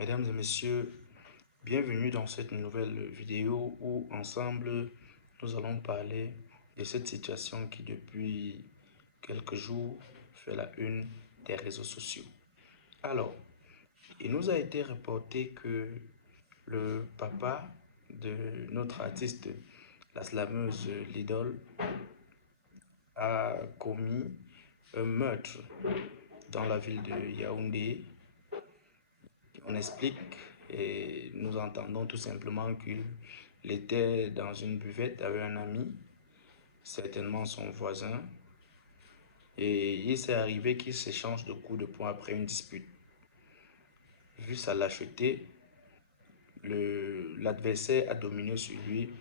Mesdames et messieurs, bienvenue dans cette nouvelle vidéo où ensemble nous allons parler de cette situation qui depuis quelques jours fait la une des réseaux sociaux. Alors, il nous a été reporté que le papa de notre artiste, la slameuse Lidl, a commis un meurtre dans la ville de Yaoundé. On explique et nous entendons tout simplement qu'il était dans une buvette avec un ami, certainement son voisin, et il s'est arrivé qu'il s'échange de coups de poing après une dispute. Vu sa lâcheté, l'adversaire a dominé sur lui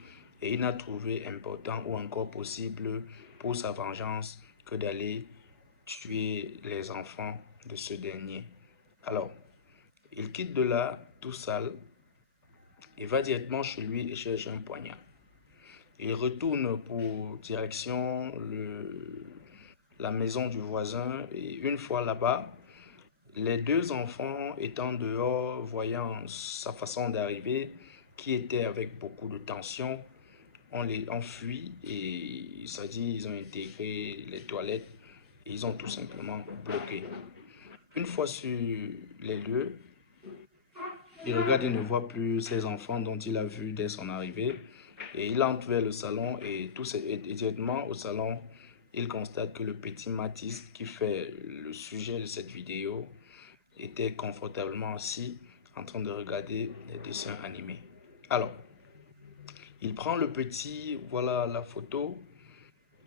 et il n'a trouvé important ou encore possible pour sa vengeance que d'aller tuer les enfants de ce dernier. Alors, il quitte de là tout sale et va directement chez lui et cherche un poignard. Il retourne pour direction la maison du voisin et une fois là-bas, les deux enfants étant dehors, voyant sa façon d'arriver, qui était avec beaucoup de tension, ont fui et c'est-à-dire ils ont intégré les toilettes et ils ont tout simplement bloqué. Une fois sur les lieux, il regarde et ne voit plus ses enfants dont il a vu dès son arrivée. Et il entre vers le salon et directement au salon, il constate que le petit Mathis qui fait le sujet de cette vidéo était confortablement assis en train de regarder les dessins animés. Alors, il prend le petit, voilà la photo,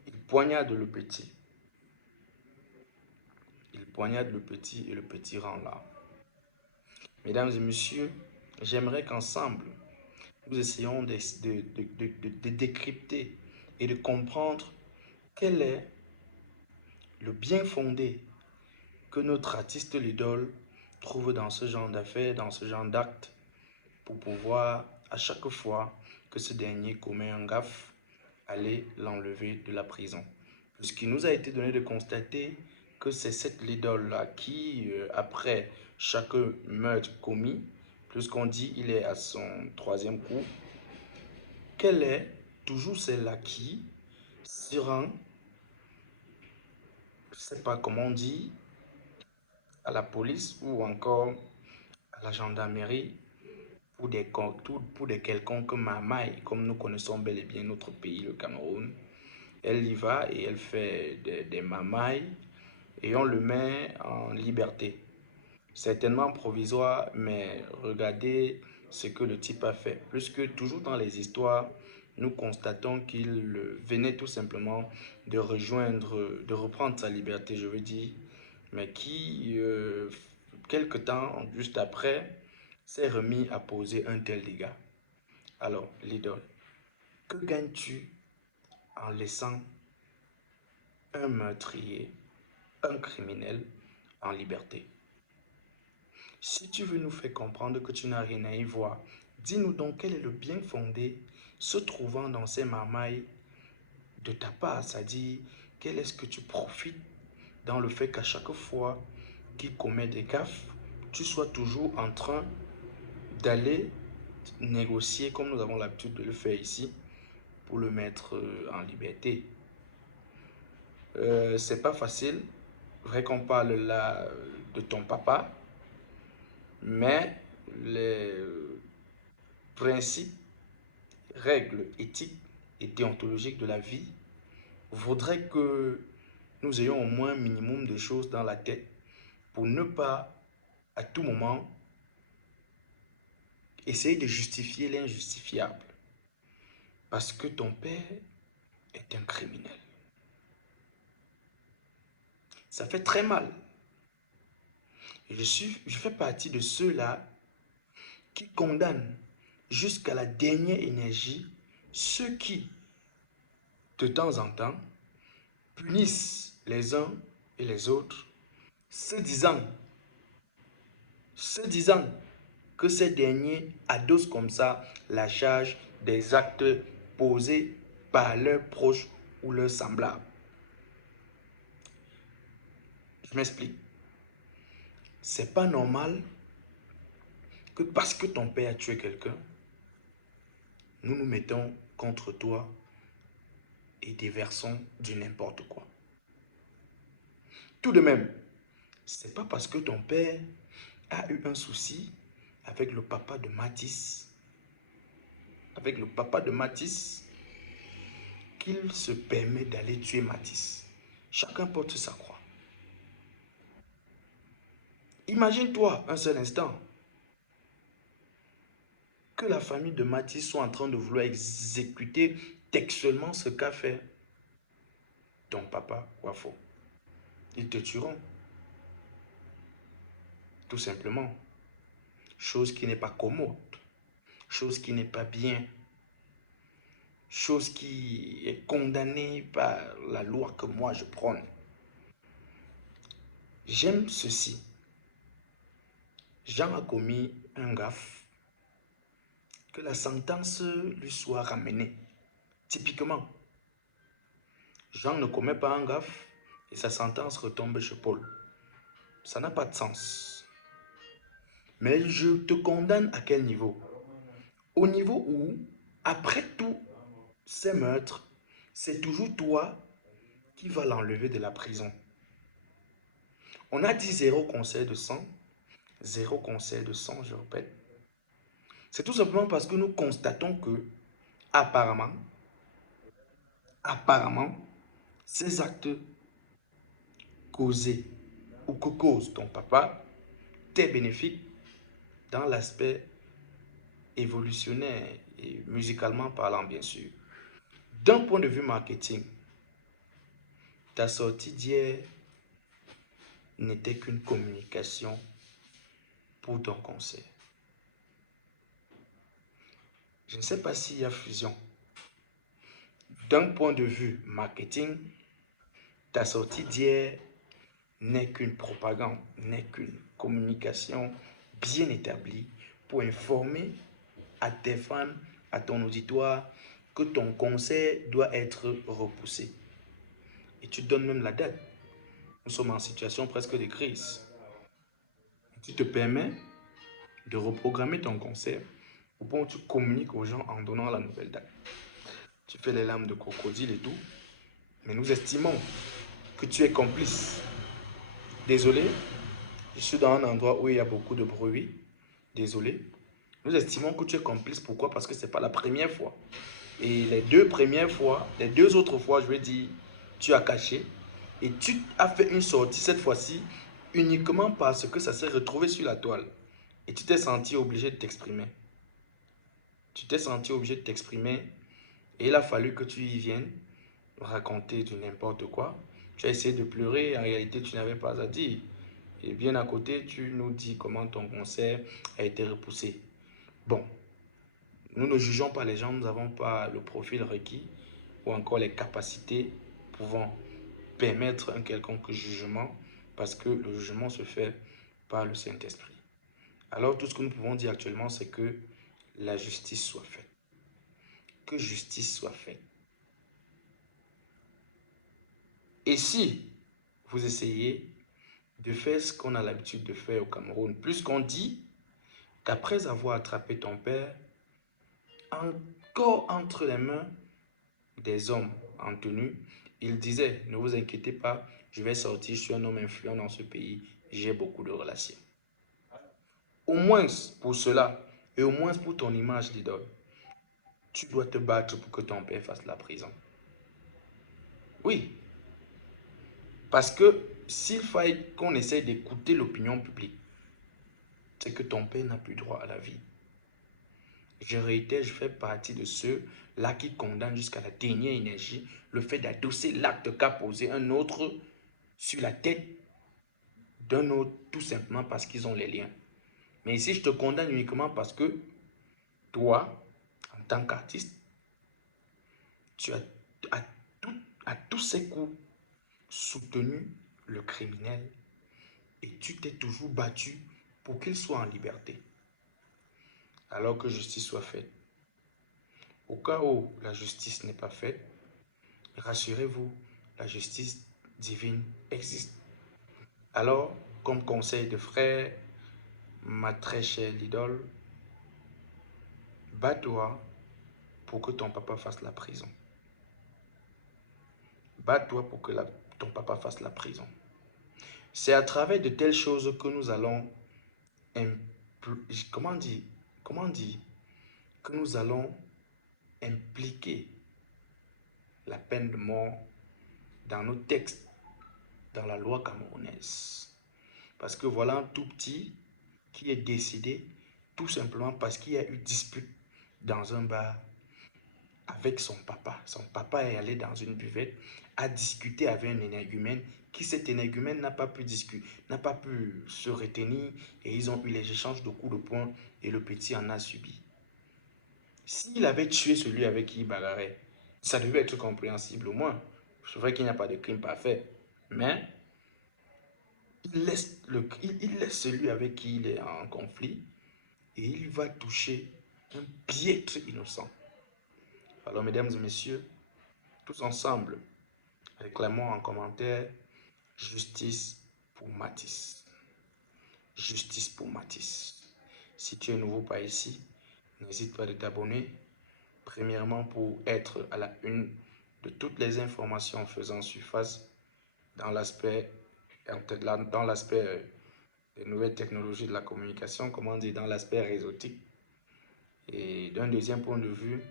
il poignarde le petit. Il poignarde le petit et le petit rend là. Mesdames et messieurs, j'aimerais qu'ensemble, nous essayons de décrypter et de comprendre quel est le bien fondé que notre artiste l'idole trouve dans ce genre d'affaires, dans ce genre d'actes, pour pouvoir, à chaque fois que ce dernier commet un gaffe, aller l'enlever de la prison. Ce qui nous a été donné de constater que c'est cette Lidl-là qui, après chaque meurtre commis, puisqu'on dit il est à son troisième coup, qu'elle est toujours celle-là qui se rend, je ne sais pas comment on dit, à la police ou encore à la gendarmerie pour des quelconques mamailles, comme nous connaissons bel et bien notre pays, le Cameroun. Elle y va et elle fait des mamailles et on le met en liberté. Certainement provisoire, mais regardez ce que le type a fait. Puisque toujours dans les histoires, nous constatons qu'il venait tout simplement de reprendre sa liberté, je veux dire, mais qui, quelque temps juste après, s'est remis à poser un tel dégât. Alors, l'idole, que gagnes-tu en laissant un meurtrier, un criminel en liberté? Si tu veux nous faire comprendre que tu n'as rien à y voir, dis-nous donc quel est le bien fondé se trouvant dans ces marmailles de ta part, c'est-à-dire quel est-ce que tu profites dans le fait qu'à chaque fois qu'il commet des gaffes, tu sois toujours en train d'aller négocier comme nous avons l'habitude de le faire ici pour le mettre en liberté. C'est pas facile, vrai qu'on parle là de ton papa, mais les principes, règles éthiques et déontologiques de la vie voudraient que nous ayons au moins un minimum de choses dans la tête pour ne pas à tout moment essayer de justifier l'injustifiable. Parce que ton père est un criminel. Ça fait très mal. Je fais partie de ceux-là qui condamnent jusqu'à la dernière énergie ceux qui, de temps en temps, punissent les uns et les autres, se disant que ces derniers adossent comme ça la charge des actes posés par leurs proches ou leurs semblables. Je m'explique. C'est pas normal que parce que ton père a tué quelqu'un, nous nous mettons contre toi et déversons du n'importe quoi. Tout de même, c'est pas parce que ton père a eu un souci avec le papa de Mathis, qu'il se permet d'aller tuer Mathis. Chacun porte sa croix. Imagine-toi un seul instant que la famille de Mathis soit en train de vouloir exécuter textuellement ce qu'a fait ton papa Wafo. Ils te tueront. Tout simplement. Chose qui n'est pas commode. Chose qui n'est pas bien. Chose qui est condamnée par la loi que moi je prône. J'aime ceci. Jean a commis un gaffe. Que la sentence lui soit ramenée. Typiquement, Jean ne commet pas un gaffe et sa sentence retombe chez Paul. Ça n'a pas de sens. Mais je te condamne à quel niveau? Au niveau où, après tous ces meurtres, c'est toujours toi qui vas l'enlever de la prison. On a dit zéro concert de sang, zéro concert de sang, je répète. C'est tout simplement parce que nous constatons que, apparemment, ces actes causés ou que cause ton papa t'est bénéfique dans l'aspect évolutionnaire et musicalement parlant, bien sûr. D'un point de vue marketing, ta sortie d'hier n'était qu'une communication pour ton concert. Je ne sais pas s'il y a fusion. D'un point de vue marketing, ta sortie d'hier n'est qu'une propagande, n'est qu'une communication bien établie pour informer à tes fans, à ton auditoire, que ton concert doit être repoussé. Et tu donnes même la date. Nous sommes en situation presque de crise. Tu te permets de reprogrammer ton concert ou bon, tu communiques aux gens en donnant la nouvelle date. Tu fais les larmes de crocodile et tout, mais nous estimons que tu es complice. Désolé, je suis dans un endroit où il y a beaucoup de bruit. Désolé. Nous estimons que tu es complice. Pourquoi? Parce que ce n'est pas la première fois. Et les deux autres fois, je vais dire, tu as caché. Et tu as fait une sortie cette fois-ci uniquement parce que ça s'est retrouvé sur la toile. Et tu t'es senti obligé de t'exprimer. Tu t'es senti obligé de t'exprimer. Et il a fallu que tu y viennes raconter du n'importe quoi. Tu as essayé de pleurer. En réalité, tu n'avais pas à dire. Et bien à côté, tu nous dis comment ton concert a été repoussé. Bon, nous ne jugeons pas les gens, nous n'avons pas le profil requis ou encore les capacités pouvant permettre un quelconque jugement parce que le jugement se fait par le Saint-Esprit. Alors tout ce que nous pouvons dire actuellement, c'est que la justice soit faite. Que justice soit faite. Et si vous essayez de faire ce qu'on a l'habitude de faire au Cameroun, puisqu'on dit qu'après avoir attrapé ton père, encore entre les mains des hommes en tenue, il disait, ne vous inquiétez pas, je vais sortir, je suis un homme influent dans ce pays, j'ai beaucoup de relations. Au moins pour cela, et au moins pour ton image d'idole, tu dois te battre pour que ton père fasse la prison. Oui, parce que s'il faille qu'on essaye d'écouter l'opinion publique, c'est que ton père n'a plus droit à la vie. Je réitère, je fais partie de ceux-là qui condamnent jusqu'à la dernière énergie le fait d'adosser l'acte qu'a posé un autre sur la tête d'un autre, tout simplement parce qu'ils ont les liens. Mais ici, je te condamne uniquement parce que toi, en tant qu'artiste, tu as à tous ces coups soutenu le criminel et tu t'es toujours battu pour qu'il soit en liberté. Alors que justice soit faite. Au cas où la justice n'est pas faite, rassurez-vous, la justice divine existe. Alors, comme conseil de frère, ma très chère Lidole, bats-toi pour que ton papa fasse la prison. Bats-toi pour que ton papa fasse la prison. C'est à travers de telles choses que nous allons, comment dire, que nous allons impliquer la peine de mort dans nos textes, dans la loi camerounaise. Parce que voilà un tout petit qui est décédé tout simplement parce qu'il y a eu dispute dans un bar avec son papa. Son papa est allé dans une buvette, a discuté avec un énergumène qui, cet énergumène, n'a pas pu discuter, n'a pas pu se retenir et ils ont eu les échanges de coups de poing et le petit en a subi. S'il avait tué celui avec qui il bagarrait, ça devait être compréhensible au moins. C'est vrai qu'il n'y a pas de crime parfait, mais il laisse celui avec qui il est en conflit et il va toucher un piètre innocent. Alors, mesdames et messieurs, tous ensemble, réclamons en commentaire justice pour Matisse. Justice pour Matisse. Si tu es nouveau par ici, n'hésite pas de t'abonner. Premièrement, pour être à la une de toutes les informations faisant surface dans l'aspect des nouvelles technologies de la communication, comment dire, dans l'aspect réseautique. Et d'un deuxième point de vue,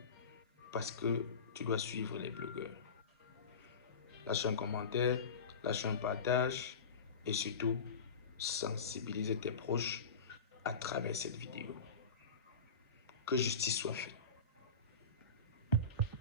parce que tu dois suivre les blogueurs. Lâche un commentaire, lâche un partage et surtout, sensibiliser tes proches à travers cette vidéo. Que justice soit faite.